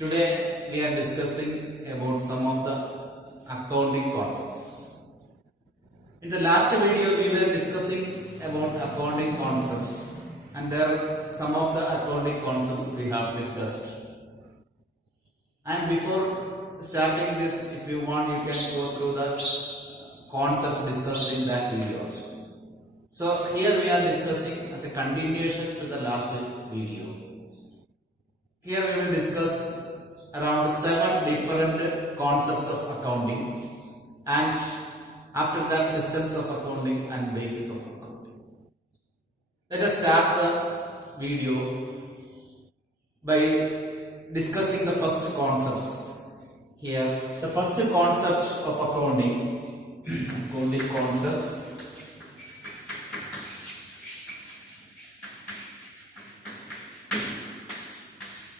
Today we are discussing about some of the accounting concepts. In the last video we were discussing about accounting concepts, and there are some of the accounting concepts we have discussed. And before starting this, if you want, you can go through the concepts discussed in that video also. So here we are discussing as a continuation to the last video. Here we will discuss around 7 different concepts of accounting, and after that systems of accounting and basis of accounting. Let us start the video by discussing the first concepts. Here the first concept of accounting, accounting concepts.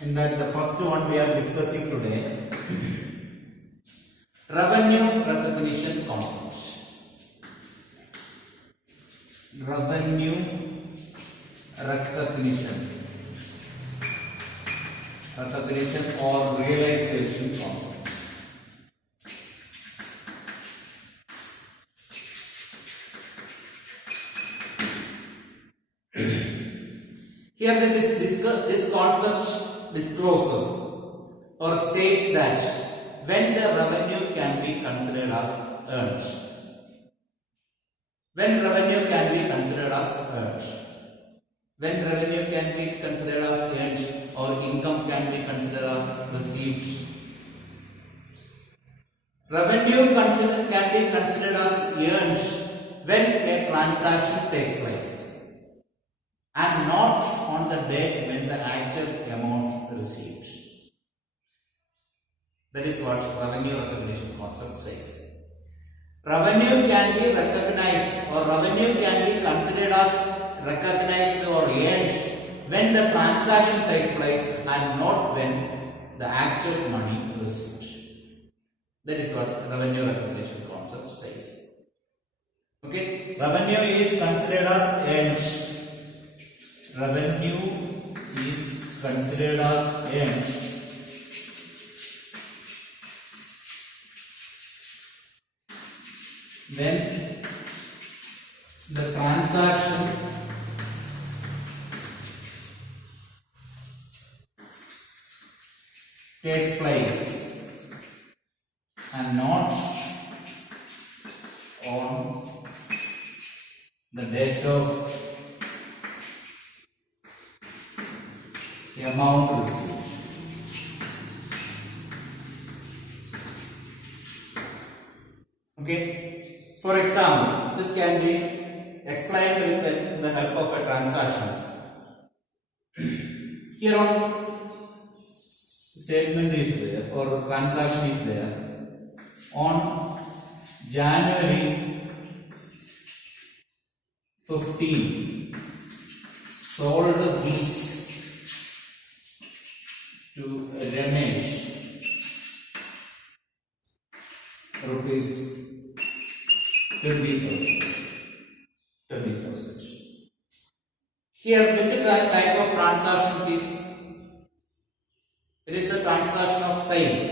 In fact, the first one we are discussing today, revenue recognition concept. Revenue recognition or realization concept. Here this concept discloses or states that when the revenue can be considered as earned. When revenue can be considered as earned. When revenue can be considered as earned or income can be considered as received. Revenue can be considered as earned when a transaction takes place, and not on the date when the actual amount received. That is what revenue recognition concept says. Revenue can be recognized or revenue can be considered as recognized or earned when the transaction takes place and not when the actual money received. That is what revenue recognition concept says. Okay, revenue is considered as earned. Revenue is considered as earned when the transaction takes place and not on the date of the amount received. Okay, for example, this can be explained with the help of a transaction. Here on statement is there or transaction is there. On January 15, sold goods to Ramesh rupees 20,000. Here, which type of transaction it is? It is the transaction of sales.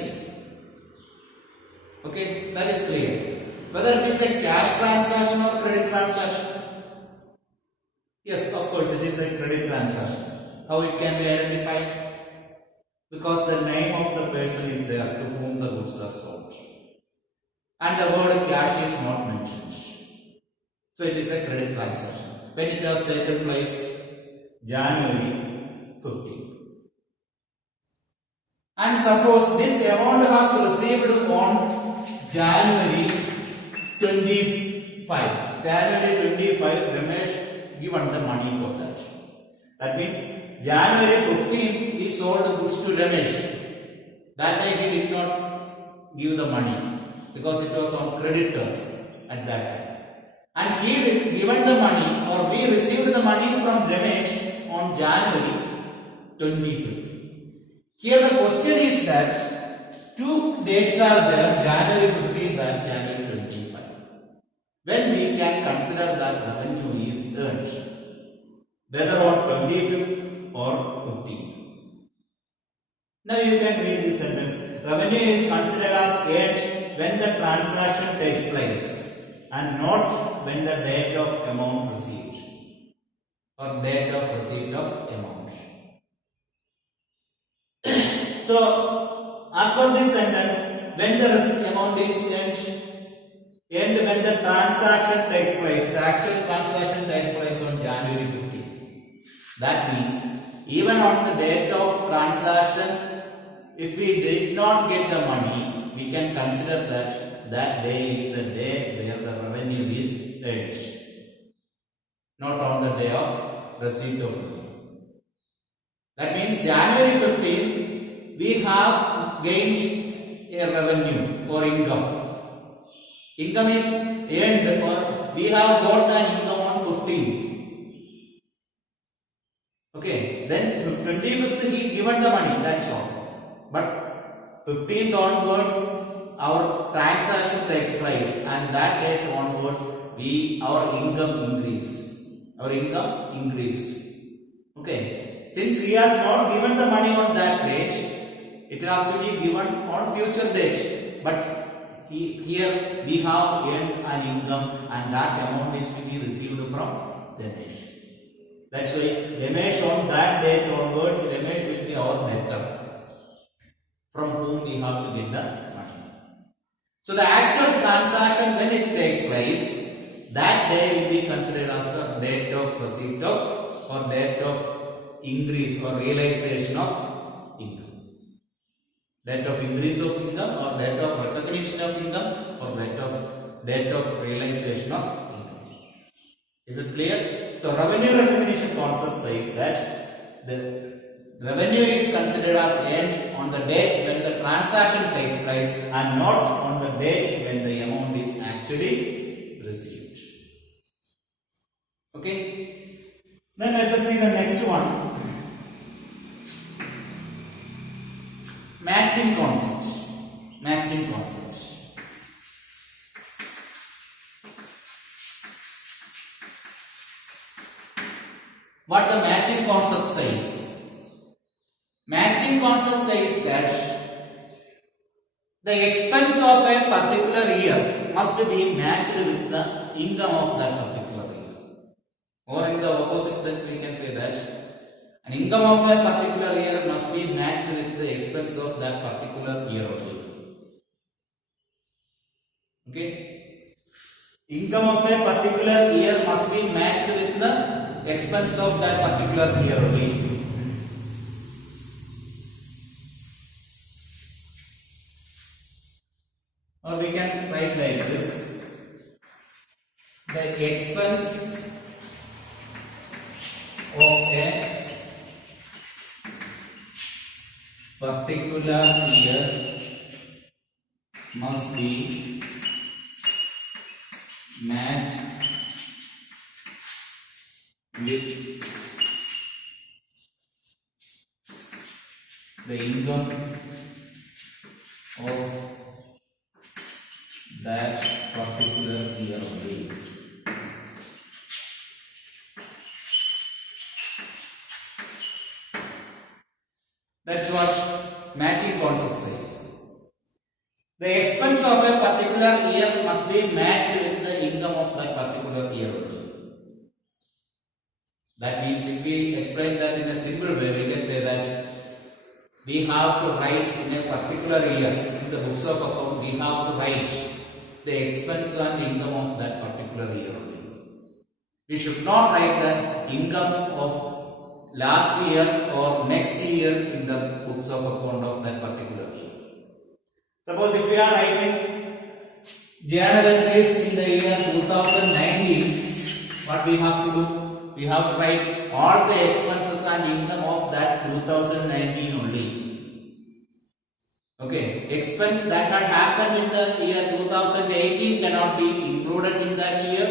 Okay, that is clear. Whether it is a cash transaction or credit transaction? Yes, of course, it is a credit transaction. How it can be identified? Because the name of the person is there to whom the goods are sold, and the word cash is not mentioned. So it is a credit transaction when it has taken place January 15. And suppose this amount has received on January 25. January 25, Ramesh given the money for that. That means January 15, he sold the goods to Ramesh. That day he did not give the money because it was on credit terms at that time. And he given the money, or we received the money from Ramesh on January 25th. Here the question is that two dates are there, January 15th and January 25. When we can consider that revenue is earned, whether on 25th or 15th. Now you can read this sentence. Revenue is considered as earned when the transaction takes place and not when the date of amount received or date of receipt of amount. So, as per this sentence, when the amount is earned when the transaction takes place, the actual transaction takes place on January 15. That means, even on the date of transaction, if we did not get the money, we can consider that that day is the day where the revenue is earned, not on the day of receipt of money. That means January 15, we have gained a revenue or income. Income is earned or we have got an income on 15th. Okay, then 25th he given the money, that's all. But 15th onwards our transaction takes place and that date onwards our income increased. Our income increased. Okay, since he has not given the money on that date, it has to be given on future date. But here we have earned an income and that amount is to be received from Ramesh. That's why Ramesh on that date onwards, Ramesh will be our debtor from whom we have to get the money. So the actual transaction when it takes place, that day will be considered as the date of receipt of or date of increase or realization of income. Date of increase of income or date of recognition of income or date of realization of income. Is it clear? So revenue recognition concept says that the revenue is considered as earned on the date when the transaction takes place and not on the date when the amount is actually received. Okay? Then let us see the next one. Matching concepts. Matching concepts. What the matching concept says? Matching concept says that the expense of a particular year must be matched with the income of that particular year. Or in the opposite sense, we can say that an income of a particular year must be matched with the expense of that particular year only. Okay? Income of a particular year must be matched with the expense of that particular year only. Or we can write like this. The expense of a particular year must be matched with the income of that particular year only. That's what matching concept says. The expense of a particular year must be matched with the income of that particular year only. That means if we explain that in a simple way, we can say that we have to write in a particular year, in the books of account, we have to write the expense and income of that particular year only. We should not write the income of last year or next year in the books of account of that particular year. Suppose if we are writing journal entries in the year 2019, what we have to do? We have to write all the expenses and income of that 2019 only. Okay, expense that had happened in the year 2018 cannot be included in that year.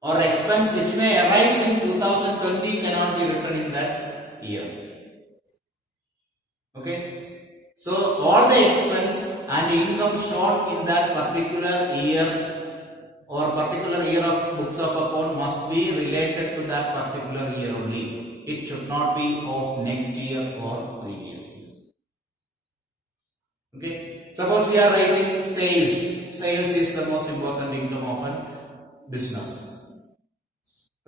Or expense which may arise in 2020 cannot be written in that year. Okay. So all the expense and income shown in that particular year or particular year of books of account must be related to that particular year only. It should not be of next year or previous year. Okay. Suppose we are writing sales. Sales is the most important income of a business.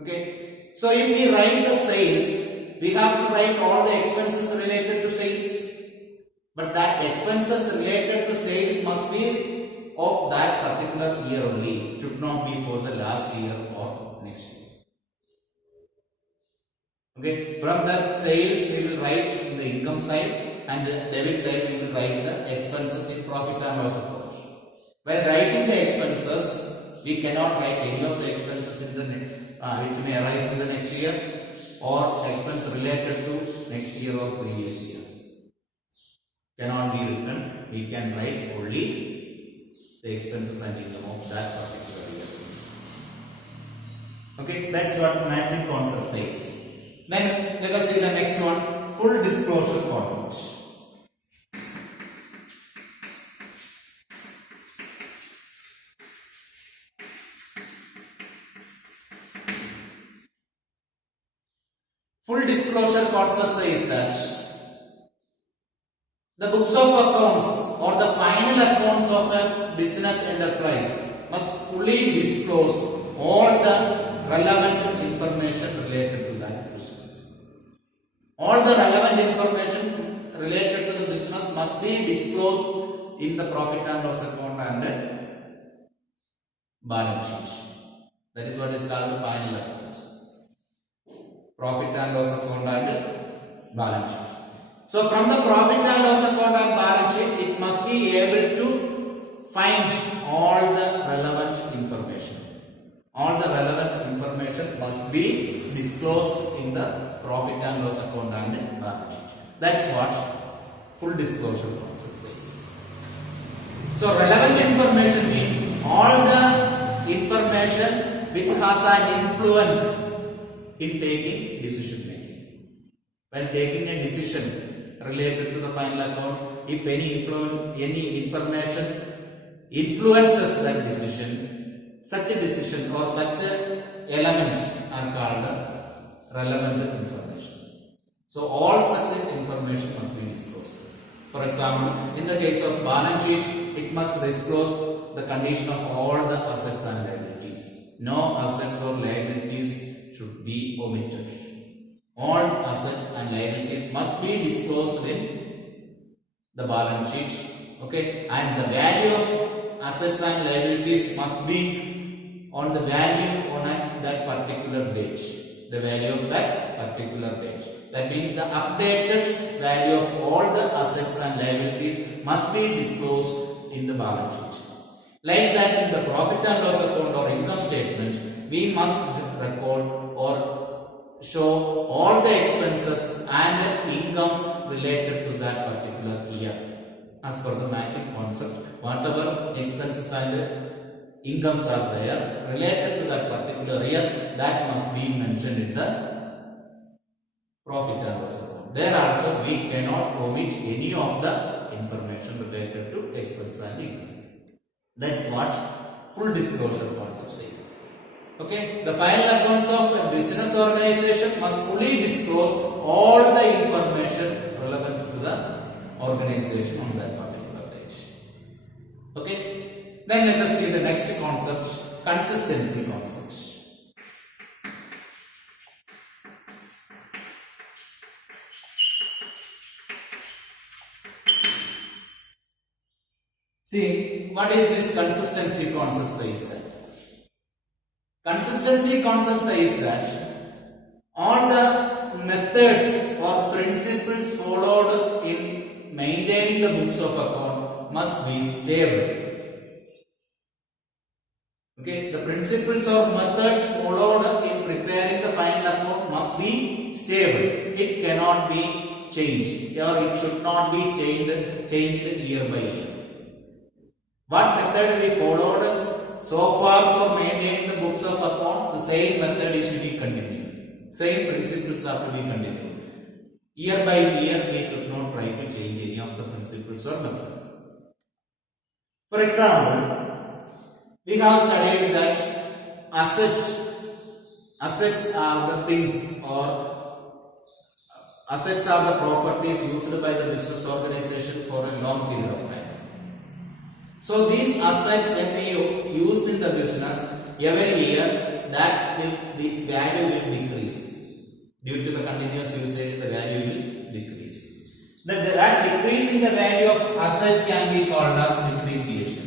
Okay. So if we write the sales, we have to write all the expenses related to sales. But that expenses related to sales must be of that particular year only. It should not be for the last year or next year. Okay. From the sales we will write in the income side, and the debit side we will write the expenses in profit and loss account. While writing the expenses, we cannot write any of the expenses in the which may arise in the next year, or expense related to next year or previous year. Cannot be written. We can write only the expenses and income of that particular year. Okay, that's what matching concept says. Then let us see the next one, full disclosure concept. Full disclosure concept says that the books of accounts or the final accounts of a business enterprise must fully disclose all the relevant information related to that business. All the relevant information related to the business must be disclosed in the profit and loss account and balance sheet. That is what is called the final accounts. Profit and loss account and balance sheet. So from the profit and loss account and balance sheet, it must be able to find all the relevant information. All the relevant information must be disclosed in the profit and loss account and balance sheet. That's what full disclosure concept says. So relevant information means all the information which has an influence in taking decision making. When taking a decision related to the final account, if any information influences that decision, such a decision or such elements are called relevant information. So all such information must be disclosed. For example, in the case of balance sheet, it must disclose the condition of all the assets and liabilities. No assets or liabilities should be omitted. All assets and liabilities must be disclosed in the balance sheet. Okay, and the value of assets and liabilities must be on the value on that particular date. The value of that particular date. That means the updated value of all the assets and liabilities must be disclosed in the balance sheet. Like that in the profit and loss account or income statement, we must record or show all the expenses and incomes related to that particular year. As per the matching concept, whatever expenses and incomes are there related to that particular year, that must be mentioned in the profit and loss account. There also we cannot omit any of the information related to expense and income. That's what full disclosure concept says. Okay, the final accounts of a business organization must fully disclose all the information relevant to the organization on that particular date. Okay, then let us see the next concept, consistency concept. See, what is this consistency concept says that? Consistency concept says that all the methods or principles followed in maintaining the books of account must be stable. Okay, the principles or methods followed in preparing the final account must be stable. It cannot be changed, or it should not be changed year by year. What method we followed so far for maintaining the books of account, the same method is to be continued. Same principles are to be continued. Year by year, we should not try to change any of the principles or methods. For example, we have studied that assets are the things, or assets are the properties used by the business organization for a long period of time. So these assets, when we use in the business every year, its value will decrease. Due to the continuous usage, the value will decrease. That decrease in the value of asset can be called as depreciation.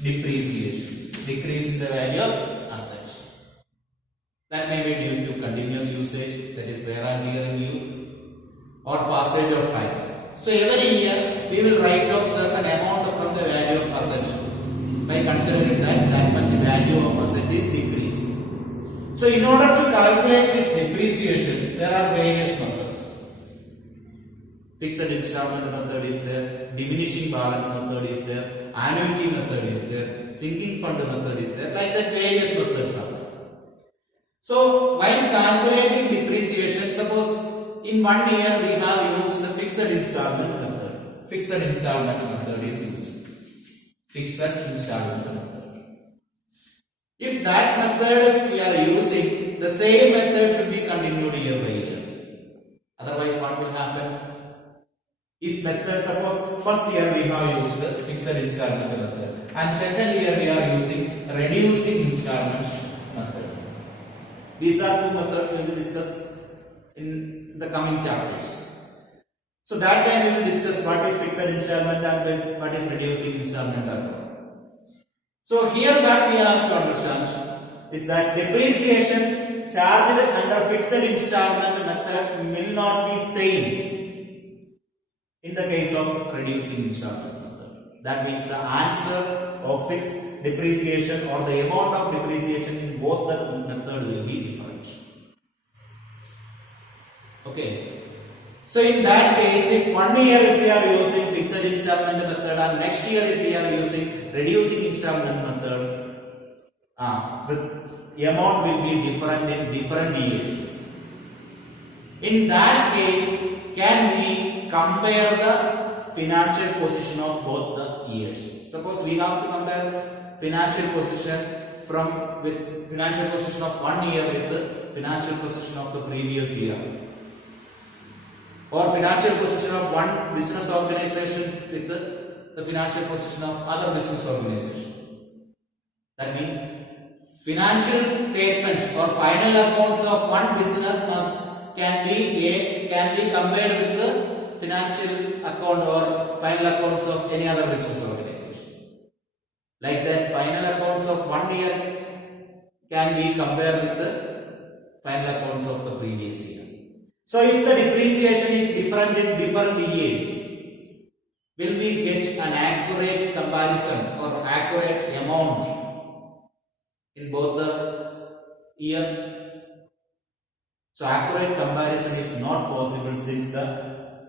Decrease in the value of asset. That may be due to continuous usage, that is wear and tear in use, or passage of time. So every year we will write off certain amount from the value of asset by considering that much value of asset is decreased. So in order to calculate this depreciation, there are various methods. Fixed installment method is there, diminishing balance method is there, annuity method is there, sinking fund method is there, like that various methods are there. So while calculating depreciation, suppose in 1 year we have used the fixed installment method. Fixed installment method is used. Fixed installment method. If that method we are using, the same method should be continued year by year. Otherwise, what will happen? If method, suppose first year we have used the fixed installment method, and second year we are using reducing installment method. These are two methods we will discuss in the coming chapters. So that time we will discuss what is fixed installment and what is reducing installment and all. So here what we have to understand is that depreciation charged under fixed installment method will not be same in the case of reducing installment method. That means the answer of fixed depreciation or the amount of depreciation in both the method will be different. Okay. So in that case, if 1 year if we are using fixed installment method and next year if we are using reducing installment method, the amount will be different in different years. In that case, can we compare the financial position of both the years? Suppose we have to compare financial position with financial position of 1 year with the financial position of the previous year, or financial position of one business organization with the financial position of other business organization. That means financial statements or final accounts of one business can be compared with the financial account or final accounts of any other business organization. Like that, final accounts of 1 year can be compared with the final accounts of the previous year. So if the depreciation is different in different years, will we get an accurate comparison or accurate amount in both the year? So accurate comparison is not possible since the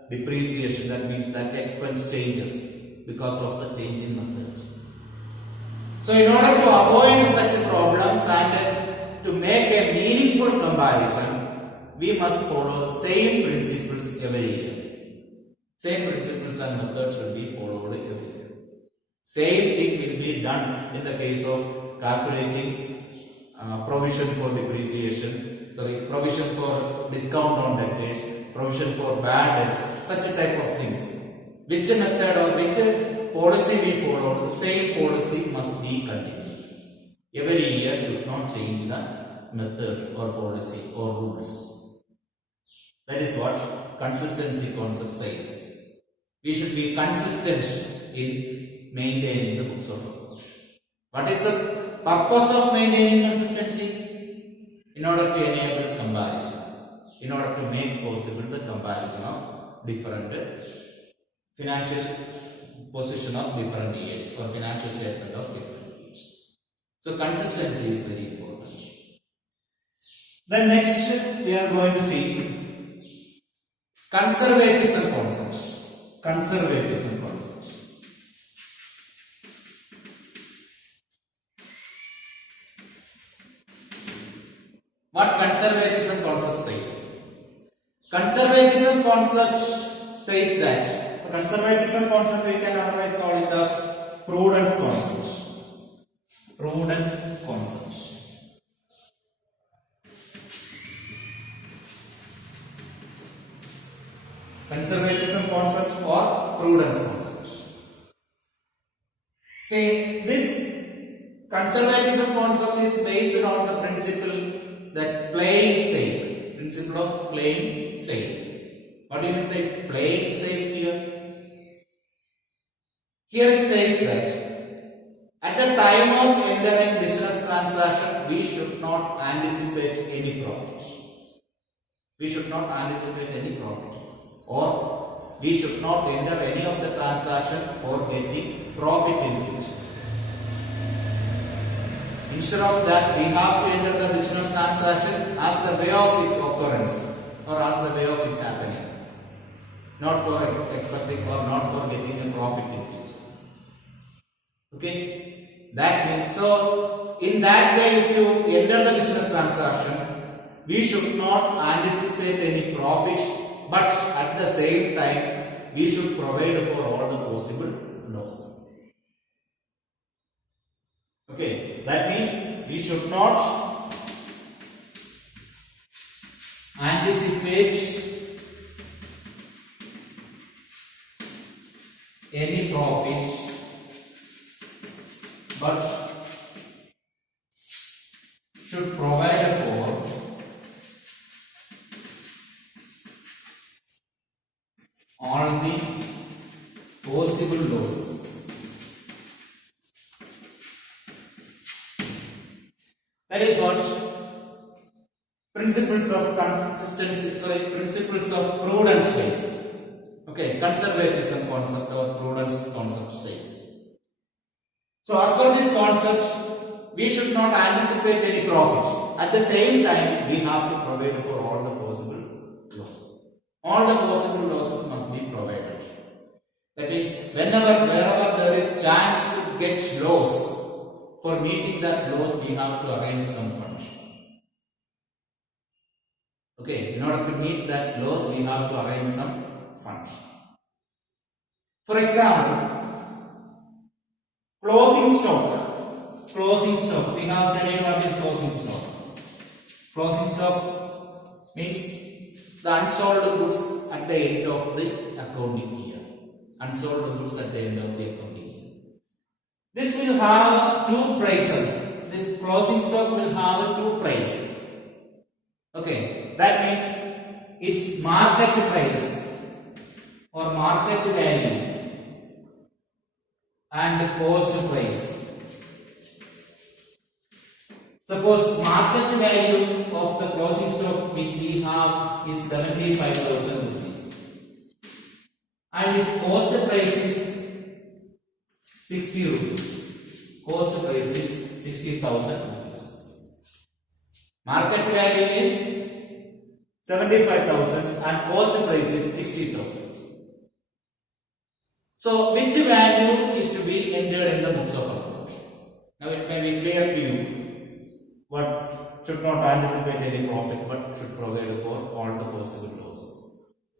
depreciation, that means that expense changes because of the change in methods. So in order to avoid such problems and to make a meaningful comparison, we must follow same principles every year. Same principles and methods will be followed every year. Same thing will be done in the case of calculating provision for depreciation, provision for discount on debtors, provision for bad debts, such a type of things. Which method or which policy we follow, the same policy must be continued. Every year should not change the method or policy or rules. That is what consistency concept says. We should be consistent in maintaining the books of accounts. What is the purpose of maintaining consistency? In order to enable comparison, in order to make possible the comparison of different financial position of different years or financial statement of different years. So consistency is very important. Then next we are going to see conservatism concepts. Conservatism concepts. What conservatism concept says? Conservatism concept says that conservatism concept we can otherwise call it as prudence concept. Prudence concept. Conservatism concept or prudence concept. conservatism concept is based on the principle that playing safe. Principle of playing safe. What do you mean by playing safe here? Here it says that at the time of entering business transaction, we should not anticipate any profit. We should not anticipate any profit, or we should not enter any of the transaction for getting profit in future. Instead of that, we have to enter the business transaction as the way of its occurrence or as the way of its happening, not for expecting or not for getting a profit in future. Okay, that means, so in that way, if you enter the business transaction, we should not anticipate any profit, but at the same time, we should provide for all the possible losses. Okay, that means we should not anticipate any profit, but should provide for all the possible losses. That is what principles of consistency, principles of prudence says. Okay, conservatism concept or prudence concept says. So as per this concept, we should not anticipate any profit. At the same time, we have to provide for all the possible losses. All the possible losses must be provided. That means wherever there is chance to get loss, for meeting that loss, we have to arrange some fund. Okay, in order to meet that loss, we have to arrange some fund. For example, closing stock. Closing stock. We have studied what is closing stock. Closing stock means the unsold goods at the end of the accounting year. Unsold goods at the end of the accounting year. This will have two prices. This closing stock will have two prices. Okay, that means its market price or market value and cost price. Suppose market value of the closing stock which we have is 75,000 rupees and its cost price is 60 rupees. Cost price is 60,000 rupees. Market value is 75,000 and cost price is 60,000. So which value is to be entered in the books of account? Now it may be clear to you what should not anticipate any profit but should provide for all the possible losses.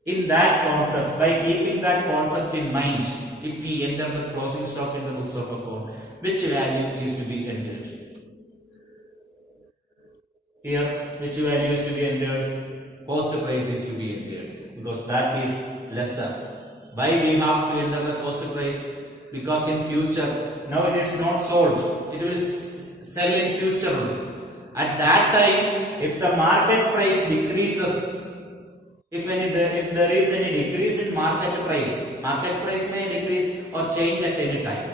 In that concept, by keeping that concept in mind, if we enter the closing stock in the books of account, which value is to be entered? Here, which value is to be entered? Cost price is to be entered because that is lesser. Why we have to enter the cost price? Because in future, now it is not sold, it will sell in future. At that time, if the market price decreases, if there is any decrease in market price may decrease or change at any time.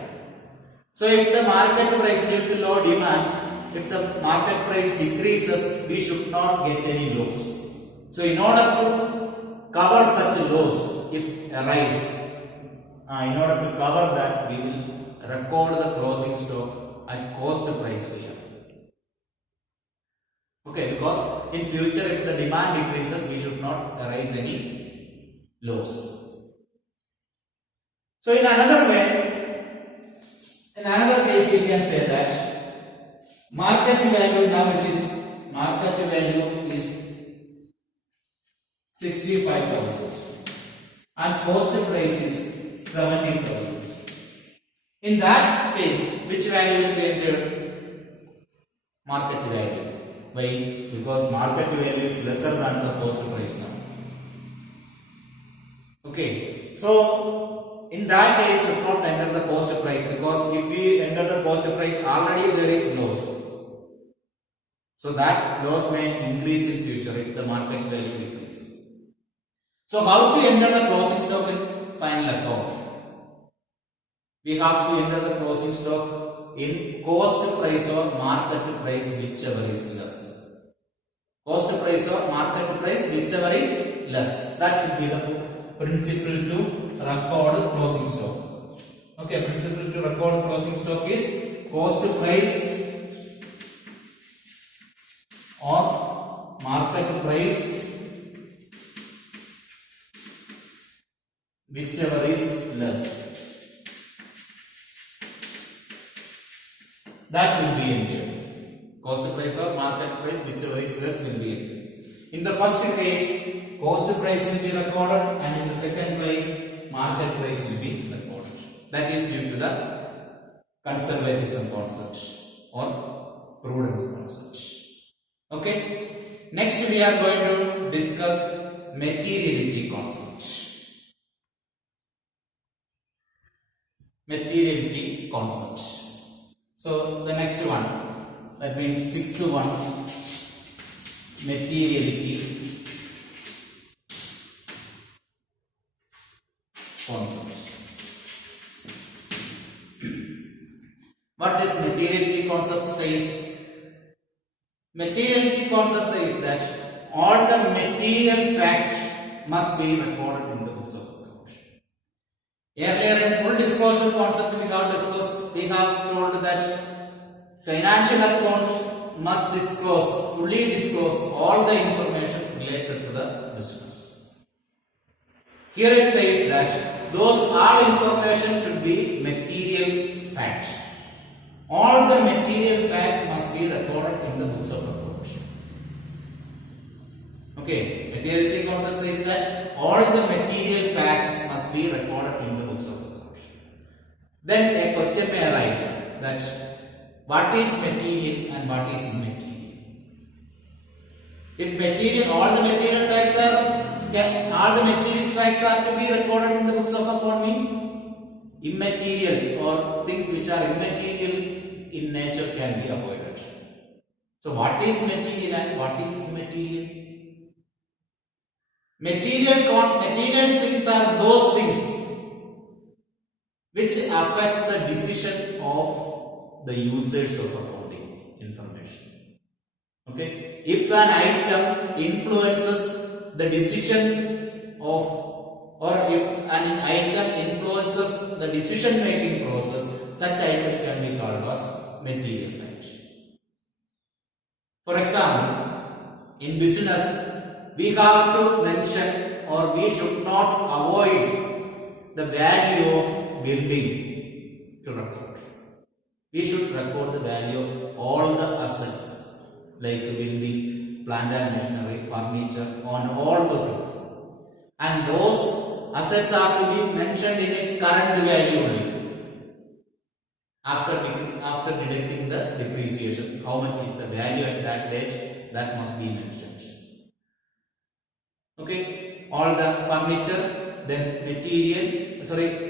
So if the market price due to low demand, if the market price decreases, we should not get any loss. So in order to cover such a loss, if arise, in order to cover that, we will record the closing stock at cost price here. Okay, because in future if the demand decreases, we should not arise any loss. So in another way, in another case we can say that market value is 65,000 and cost price is 70,000. In that case, which value will be entered? Market value. Why? Because market value is lesser than the cost price now. Okay, so in that case should not enter the cost price, because if we enter the cost price already there is loss. So that loss may increase in future if the market value decreases. So how to enter the closing stock in final account? We have to enter the closing stock in cost price or market price, whichever is less. Cost price or market price, whichever is less. That should be the principle to record closing stock. Okay, principle to record closing stock is cost price or market price, whichever is less. That will be entered. Cost price or market price, whichever is less, will be entered. In the first case, cost price will be recorded, and in the second case, market price will be recorded. That is due to the conservatism concept or prudence concept. Okay. Next, we are going to discuss materiality concept. Materiality concept. So the next one, that means sixth one, materiality concepts. What this materiality concept says? Materiality concept says that all the material facts must be recorded in the books of accounts. Earlier in full disclosure concept we have told that financial accounts must fully disclose all the information related to the business. Here it says that all information should be material facts. All the material facts must be recorded in the books of accounts. Okay, materiality concept says that all the material facts must be recorded in the books of accounts. Then a question may arise that what is material and what is immaterial? If all the material facts are to be recorded in the books of account, means immaterial or things which are immaterial in nature can be avoided. So what is material and what is immaterial? Material things are those things which affects the decision of the users of accounting information. Okay, if an item influences the decision of, or if an item influences the decision making process, such item can be called as material fact. For example, in business we have to mention, or we should not avoid the value of building to record. We should record the value of all the assets like building, plant and machinery, furniture, on all those things. And those assets are to be mentioned in its current value only. After deducting the depreciation, how much is the value at that date, that must be mentioned. Okay, all the furniture, then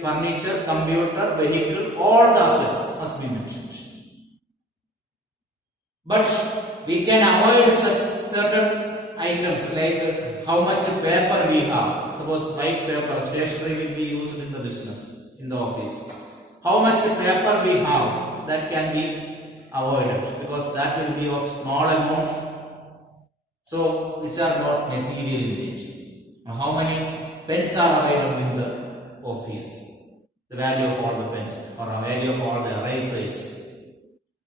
furniture, computer, vehicle, all the assets must be mentioned. But we can avoid certain items like how much paper we have. Suppose white paper, stationery will be used in the business, in the office. How much paper we have, that can be avoided because that will be of small amount. So which are not material in nature. How many pens are available in the office? The value of all the pens, or the value of all the erasers.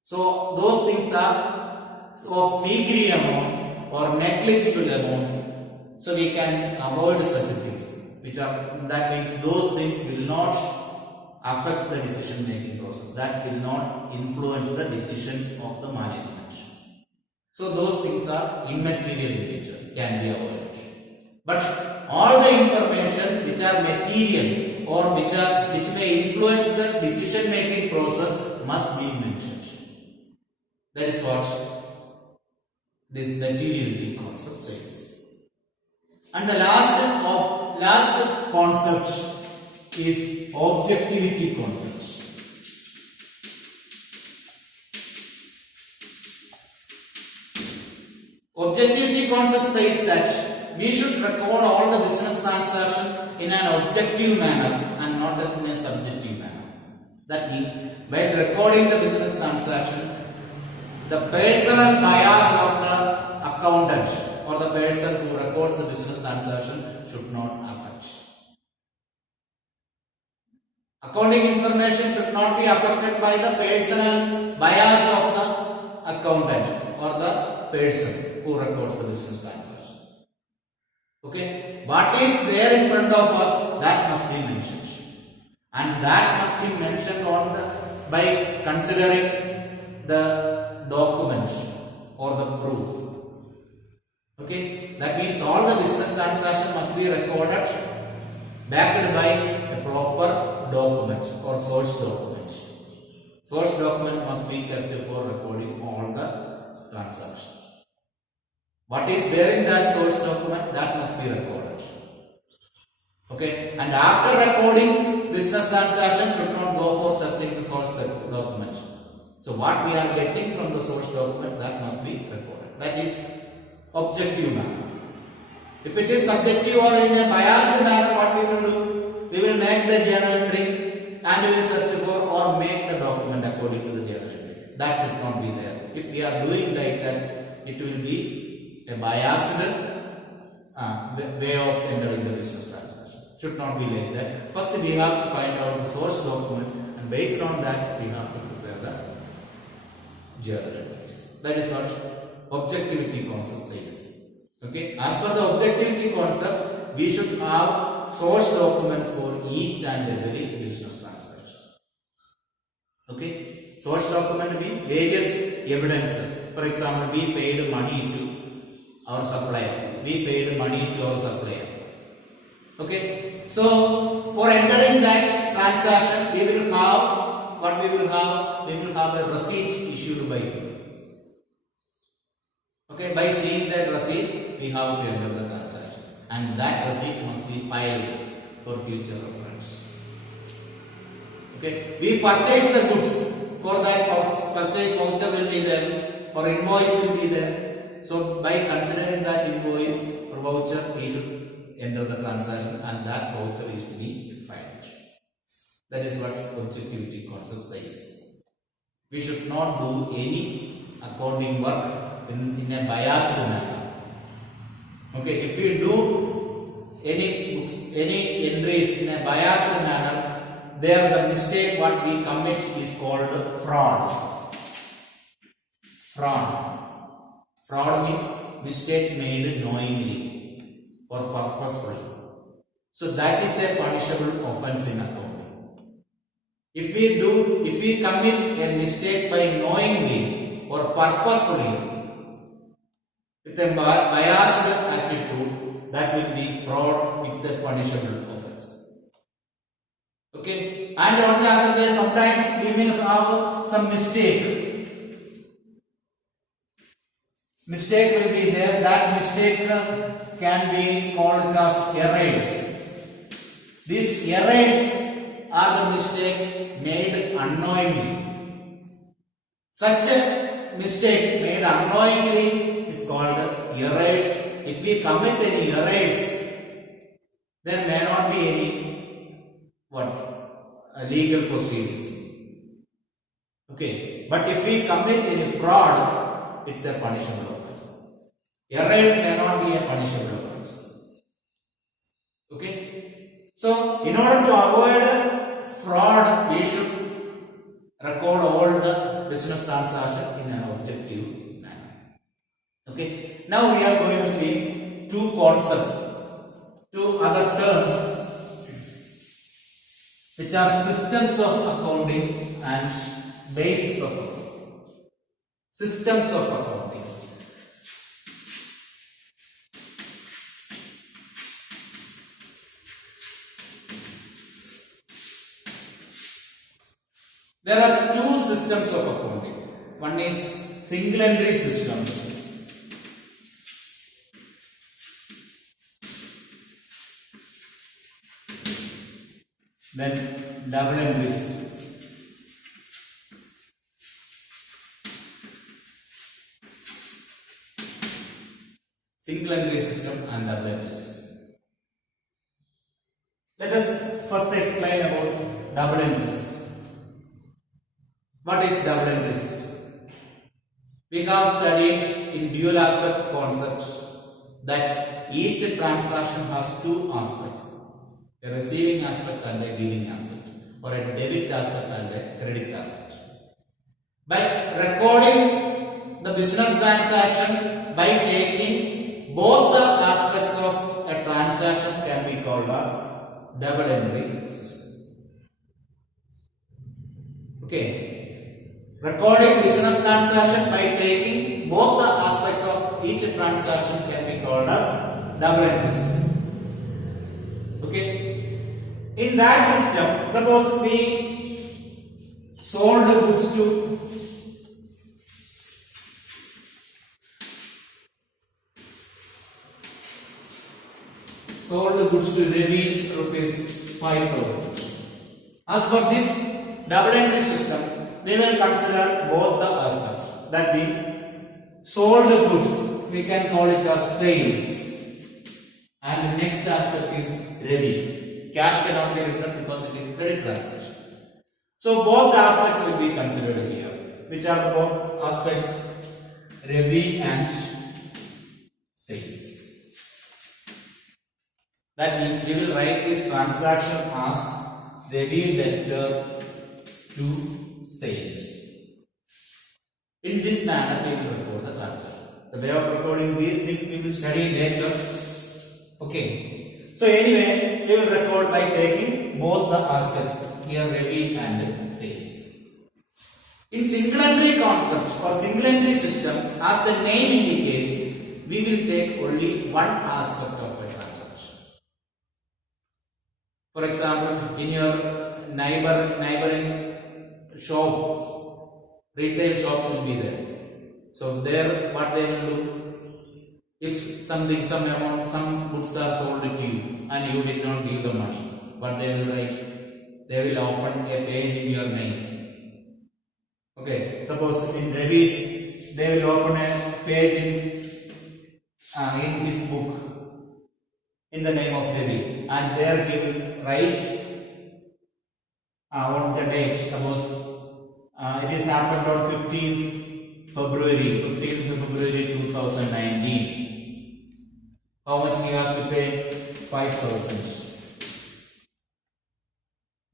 So those things are of meager amount or negligible amount. So we can avoid such things. That means those things will not affect the decision making process. That will not influence the decisions of the management. So those things are immaterial in nature, can be avoided. But all the information which are material or which may influence the decision making process must be mentioned. That is what this materiality concept says. And the last concept is Objectivity Concepts. Objectivity concept says that we should record all the business transactions in an objective manner and not in a subjective manner. That means while recording the business transaction, the personal bias of the accountant or the person who records the business transaction should not affect. Accounting information should not be affected by the personal bias of the accountant or the person who records the business transaction. Okay, what is there in front of us, that must be mentioned, and that must be mentioned on by considering the document or the proof. Okay, that means all the business transaction must be recorded backed by a proper document or source document. Source document must be kept for recording all the transactions. What is there in that source document, that must be recorded. Okay, and after recording business transaction should not go for searching the source document. So what we are getting from the source document, that must be recorded. That is objective manner. If it is subjective or in a biased manner, what we will do? We will make the journal entry and we will search for or make the document according to the journal entry. That should not be there. If we are doing like that, it will be a biased way of entering the business transaction. Should not be like that. First we have to find out the source document, and based on that we have to prepare the journal entries. That is what objectivity concept says. Okay, as per the objectivity concept, we should have source documents for each and every business transaction. Okay, source document means various evidences. For example, we paid money to our supplier. We paid money to our supplier. Okay, so for entering that transaction, we will have what we will have. We will have a receipt issued by him. Okay, by seeing that receipt, we have to enter the transaction, and that receipt must be filed for future reference. Okay, we purchase the goods. For that purchase voucher will be there or invoice will be there. So by considering that invoice or voucher, we should enter the transaction, and that voucher is to be filed. That is what objectivity concept says. We should not do any accounting work in a biased manner. Okay, if we do any books, any entries in a biased manner, there the mistake what we commit is called fraud. Fraud means mistake made knowingly or purposefully. So that is a punishable offense in accounting. If we commit a mistake by knowingly or purposefully with a biased attitude, that will be fraud. It's a punishable offense. Okay, and on the other way, sometimes we may have some mistake. Mistake will be there. That mistake can be called as errors. These errors are the mistakes made unknowingly. Such a mistake made unknowingly is called errors. If we commit any errors, there may not be any legal proceedings. Okay, but if we commit any fraud, it's a punishable offense. Errors may not be a punishable offense. Okay, so in order to avoid fraud, we should record all the business transactions in an objective manner. Okay, now we are going to see two concepts, two other terms which are systems of accounting and basis of accounting. Systems of accounting. There are two systems of accounting. One is single entry system. then double entry system. Single entry system and double entry system. Let us first explain about double entry system. What is double entry system? We have studied in dual aspect concepts that each transaction has two aspects, a receiving aspect and a giving aspect, or a debit aspect and a credit aspect. By recording the business transaction by taking both the aspects of a transaction can be called as double entry system. Okay. Recording business transaction by taking both the aspects of each transaction can be called as double entry system. Okay. In that system, suppose we sold the goods to Ravi rupees 5,000. As per this double entry system, we will consider both the aspects. That means sold goods, we can call it as sales, and the next aspect is Ravi. Cash cannot be written because it is credit transaction. So both the aspects will be considered here. Which are the both aspects? Ravi and sales. That means we will write this transaction as Ravi debtor to sales. In this manner, we will record the transaction. The way of recording these things we will study later. Okay. So anyway, we will record by taking both the aspects here, Ravi and sales. In single entry concept or single entry system, as the name indicates, we will take only one aspect of the transaction. For example, in your neighboring shops, retail shops will be there. So there, what they will do, if some amount, some goods are sold to you and you did not give the money, what they will write? They will open a page in your name. Okay, suppose in Ravi's, they will open a page in his book in the name of Ravi, and there he will write on the date. Suppose it is happened on 15th February 2019. How much he has to pay? 5,000.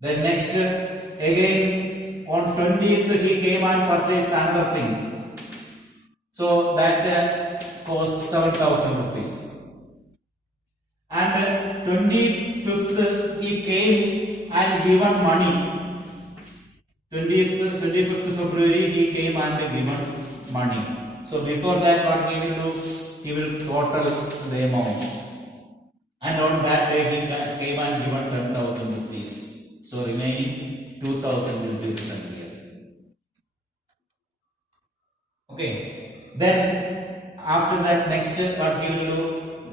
Then next, again on 20th he came and purchased another thing. So that cost 7,000 rupees. And 25th he came and given money. 25th February he came and given money. So before that, what he will do? He will total the amount. And on that day he came and given 10,000 rupees. So remaining 2,000 will be written here. Okay. Then after that, next what he will do?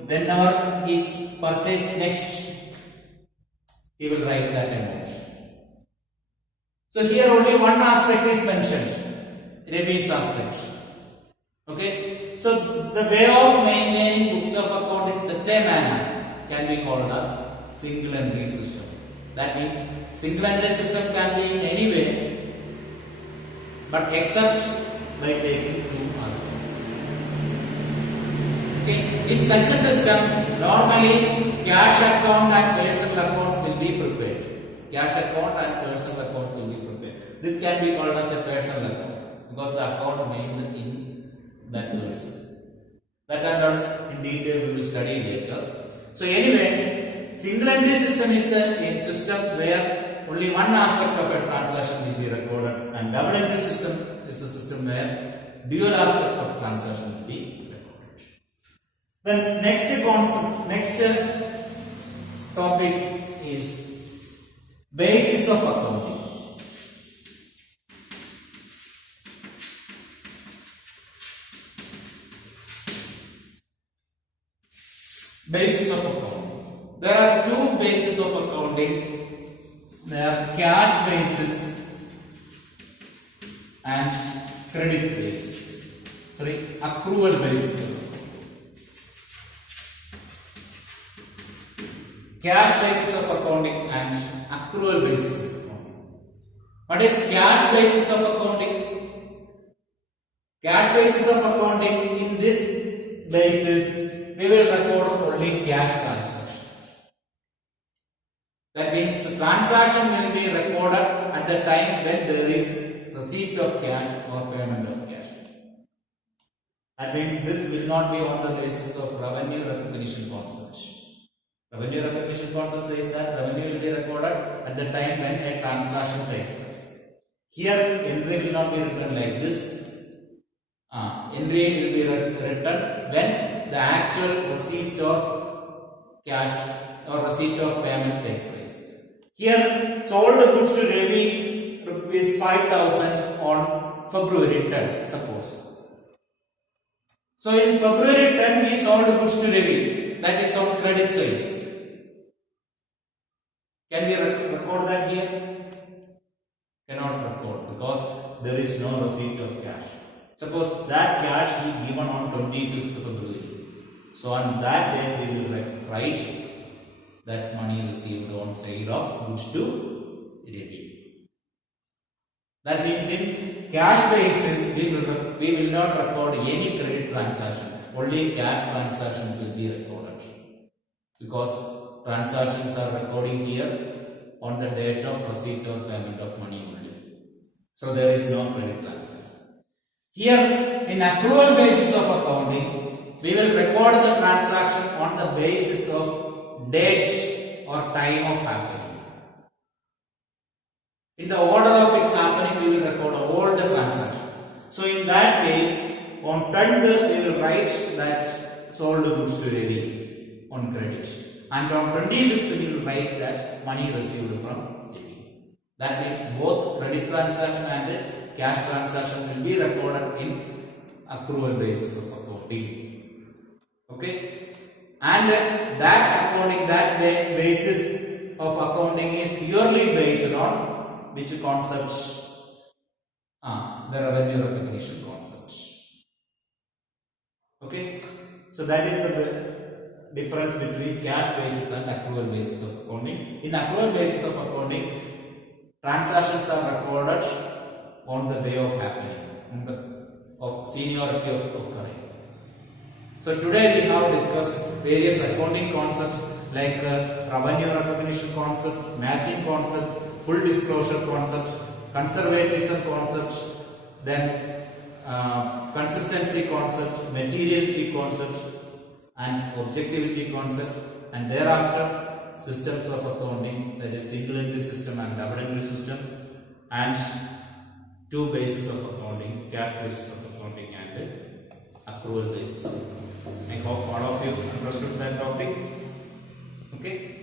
Whenever he purchase next, he will write that amount. So here only one aspect is mentioned, Ravi's aspect. Okay, so the way of maintaining books of account in such a manner can be called as single entry system. That means single entry system can be in any way, but except by taking two aspects. Okay, in such a system, normally cash account and personal accounts will be prepared. Cash account and personal accounts will be prepared. This can be called as a personal account because the account named in that person. That and all in detail we will study later. So anyway, single entry system is the system where only one aspect of a transaction will be recorded, and double entry system is the system where dual aspect of transaction will be recorded. Then next topic is basis of accounting. Basis of accounting. There are two bases of accounting. there are cash basis and credit basis. Sorry, accrual basis. Cash basis of accounting and accrual basis of accounting. What is cash basis of accounting? Cash basis of accounting, in this basis we will record only cash transaction. That means the transaction will be recorded at the time when there is receipt of cash or payment of cash. That means this will not be on the basis of revenue recognition concept. Revenue recognition concept says that revenue will be recorded at the time when a transaction takes place. Here entry will not be written like this. Entry will be written when the actual receipt of cash or receipt of payment takes place. Here sold goods to Ravi rupees 5,000 on February 10, suppose. So in February 10 we sold goods to Ravi, that is on credit sales. Can we record that here? Cannot record because there is no receipt of cash. Suppose that cash is given on 25th February. So on that day we will write that money received on sale of goods to Ravi. That means in cash basis we will not record any credit transaction. Only cash transactions will be recorded. Because transactions are recording here on the date of receipt or payment of money only. So there is no credit transaction. Here in accrual basis of accounting, we will record the transaction on the basis of date or time of happening. In the order of its happening, we will record all the transactions. So in that case, on 10th we will write that sold goods to Ravi on credit. And on 25th we will write that money received from Ravi. That means both credit transaction and cash transaction will be recorded in accrual basis of accounting. Okay? And that accounting, that basis of accounting is purely based on which concepts? The revenue recognition concept. Okay? So that is the difference between cash basis and accrual basis of accounting. In accrual basis of accounting, transactions are recorded on the way of happening, on the seniority of occurring. So today we have discussed various accounting concepts like revenue recognition concept, matching concept, full disclosure concept, conservatism concept, then consistency concept, materiality concept, and objectivity concept, and thereafter systems of accounting, that is single entry system and double entry system, and two bases of accounting, cash basis of accounting and accrual basis of accounting. I hope all of you understood that topic. Okay.